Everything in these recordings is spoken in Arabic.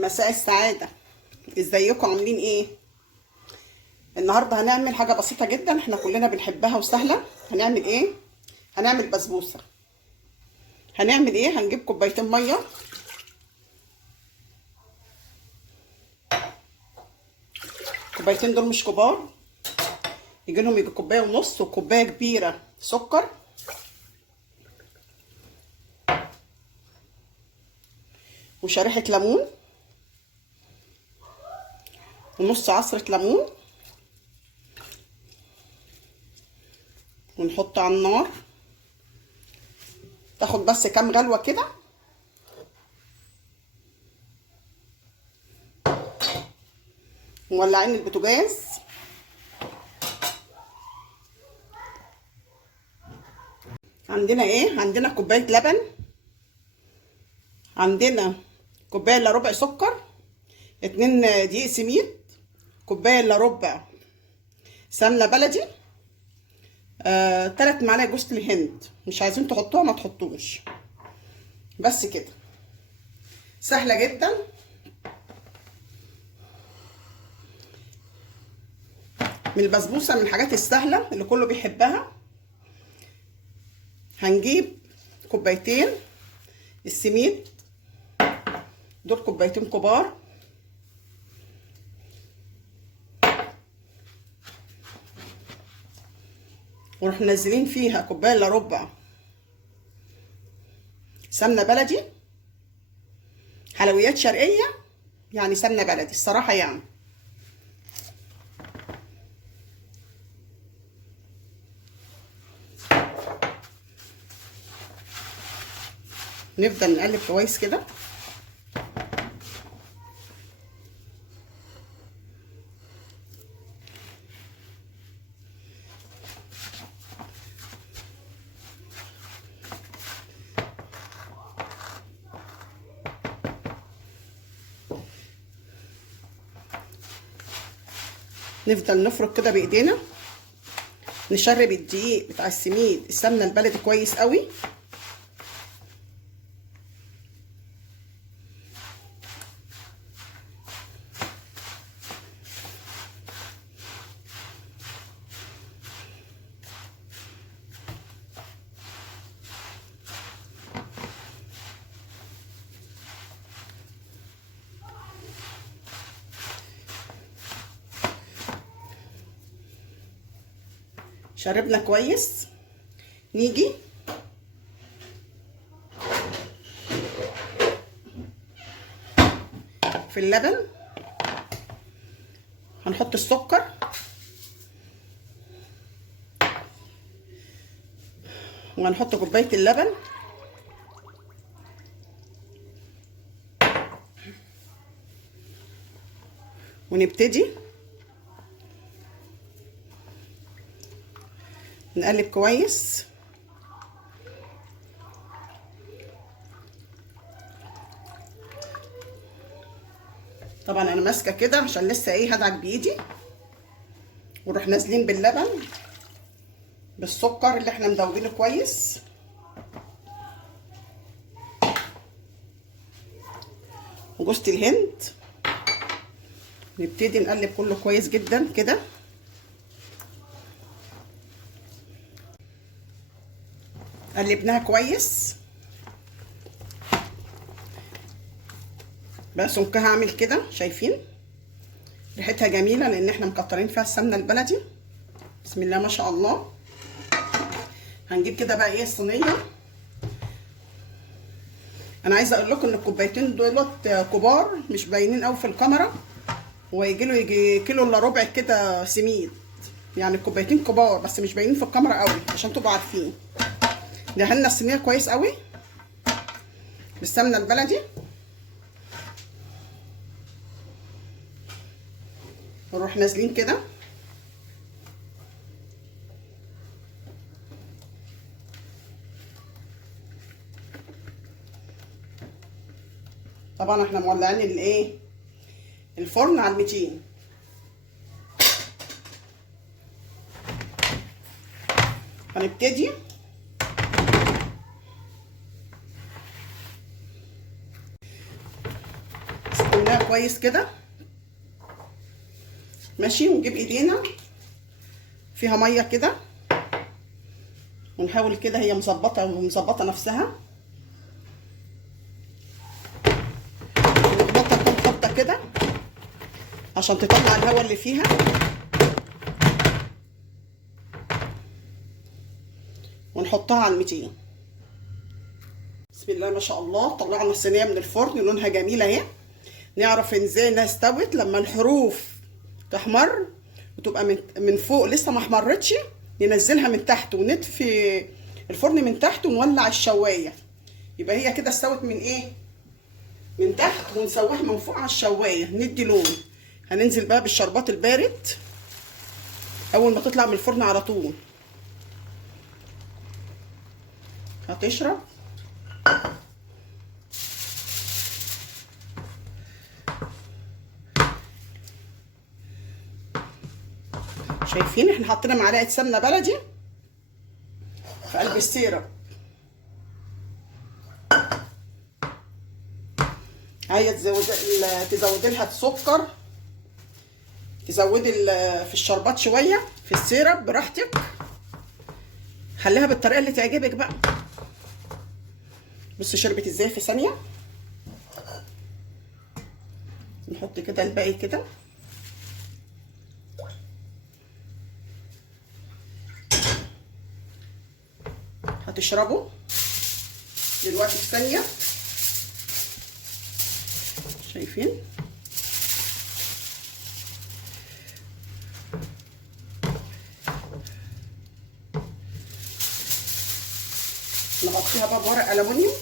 مساء السعادة. ازيكم عاملين ايه؟ النهارده هنعمل حاجة بسيطة جدا احنا كلنا بنحبها وسهلة. هنعمل ايه؟ هنعمل بسبوسة. هنعمل ايه؟ هنجيب كوبايتين مية، كوبايتين دول مش كبار، يجي لهم يجي كوباية ونص، وكوباية كبيرة سكر، وشريحة ليمون، ونص عصرة ليمون، ونحط على النار تاخد بس كام غلوة كده. مولعين البوتاجاز، عندنا ايه؟ عندنا كوباية لبن، عندنا كوباية الا ربع سكر، 2 دقيق سميد، كوباية الا ربع سمنة بلدي، 3 معالق جوز الهند. مش عايزين تحطوها ما تحطوش، بس كده. سهلة جدا. من البسبوسة، من الحاجات السهلة اللي كله بيحبها. هنجيب كوبايتين السميد، دول كوبايتين كبار، ونروح منزلين فيها كوبايه الا ربع سمنه بلدي، حلويات شرقيه يعني سمنه بلدي الصراحه يعني. نفضل نقلب كويس كده. نفضل نفرك كده بايدينا، نشرب الدقيق بتاع السميد السمنه البلدي كويس قوي. شربنا كويس، نيجي في اللبن هنحط السكر، وهنحط كوبايه اللبن، ونبتدي نقلب كويس. طبعا انا ماسكه كده عشان لسه ايه هدعك بايدي، ونروح نازلين باللبن بالسكر اللي احنا مدوبينه كويس، وجوز الهند. نبتدي نقلب كله كويس جدا كده. قلبناها كويس، بقى سمكها عامل كده، شايفين ريحتها جميله لان احنا مكترين فيها السمنه البلدي. بسم الله ما شاء الله. هنجيب كده بقى ايه الصينيه. انا عايزه اقول لكم ان الكوبايتين دولت كبار مش باينين قوي في الكاميرا، ويجي له يجي كيلو الا ربع كده سميد، يعني الكوبايتين كبار بس مش باينين في الكاميرا قوي عشان تبقوا عارفين. دهنا الصينيه كويس قوي بالسمنه البلدي، ونروح نازلين كده. طبعا احنا مولعين الايه الفرن على 200. هنبتدي بسم نقلبها كويس كده ماشي، ونجيب ايدينا فيها ميه كده ونحاول كده، هي مظبطه نفسها، ونخبطها كام خبطه كده عشان تطلع الهواء اللي فيها. ونحطها على 200. بسم الله ما شاء الله، طلعنا الصينيه من الفرن لونها جميل اهي. نعرف ازاي انها استوت لما الحروف تحمر وتبقى من فوق لسه ما احمرتش، ننزلها من تحت ونطفي الفرن من تحت ونولع الشوايه، يبقى هي كده استوت من ايه، من تحت، ونسويها من فوق على الشوايه ندي لون. هننزل بقى بالشربات البارد اول ما تطلع من الفرن على طول هتشرب. شايفين احنا حطينا معلقه سمنه بلدي في قلب السيرب. عايزه تزودي لها السكر، تزودي في الشربات شويه، في السيرب براحتك، خليها بالطريقه اللي تعجبك بقى. بصي شربت ازاي في ثانيه. نحط كده الباقي كده، هتشربوا دلوقتي في ثانيه. شايفين نغطيها بقى بورق الومنيوم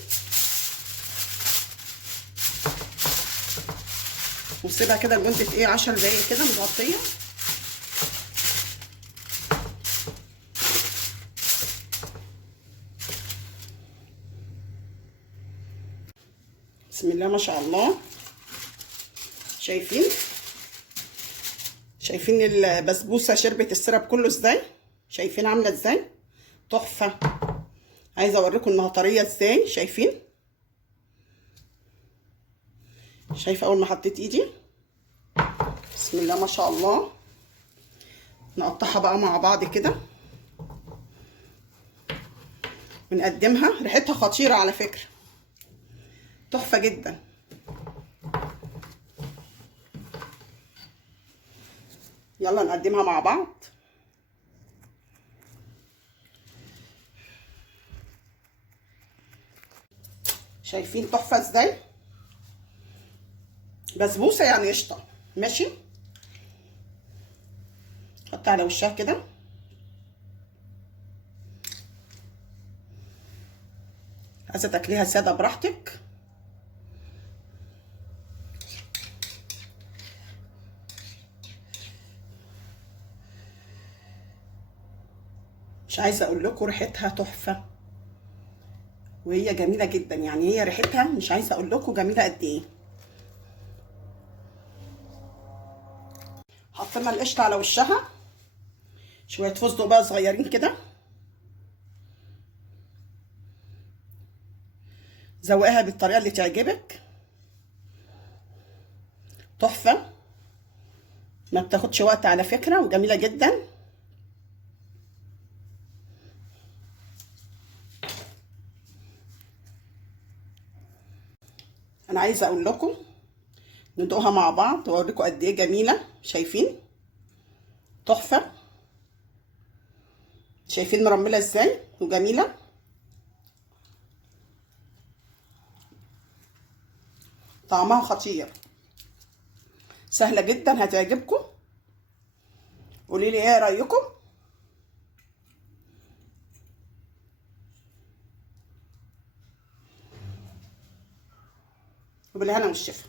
ونسيبها كده لمده ايه 10 دقايق كده متغطيه. بسم الله ما شاء الله. شايفين البسبوسه شربت السيرب كله ازاي، شايفين عامله ازاي تحفه. عايزه اوريكم انها طريه ازاي. شايفه اول ما حطيت ايدي، بسم الله ما شاء الله. نقطعها بقى مع بعض كده ونقدمها. ريحتها خطيره على فكره، تحفه جدا. يلا نقدمها مع بعض. شايفين تحفه ازاي، بسبوسه يعني قشطه ماشي. حط على وشها كده. عايزه تاكليها ساده براحتك. مش عايزه اقول لكم ريحتها تحفه، وهي جميله جدا، يعني هي ريحتها مش عايزه اقول لكم جميله قد ايه. حطينا القشطه على وشها، شويه فستق بقى صغيرين كده. زوقها بالطريقه اللي تعجبك، تحفه، ما بتاخدش وقت على فكره، وجميله جدا. انا عايزه اقول لكم ندوقها مع بعض واوريكم قد ايه جميله. شايفين تحفه، شايفين مرمله ازاي وجميله. طعمها خطير، سهله جدا، هتعجبكم. قولي لي ايه رايكم. وبالهنا والشفا.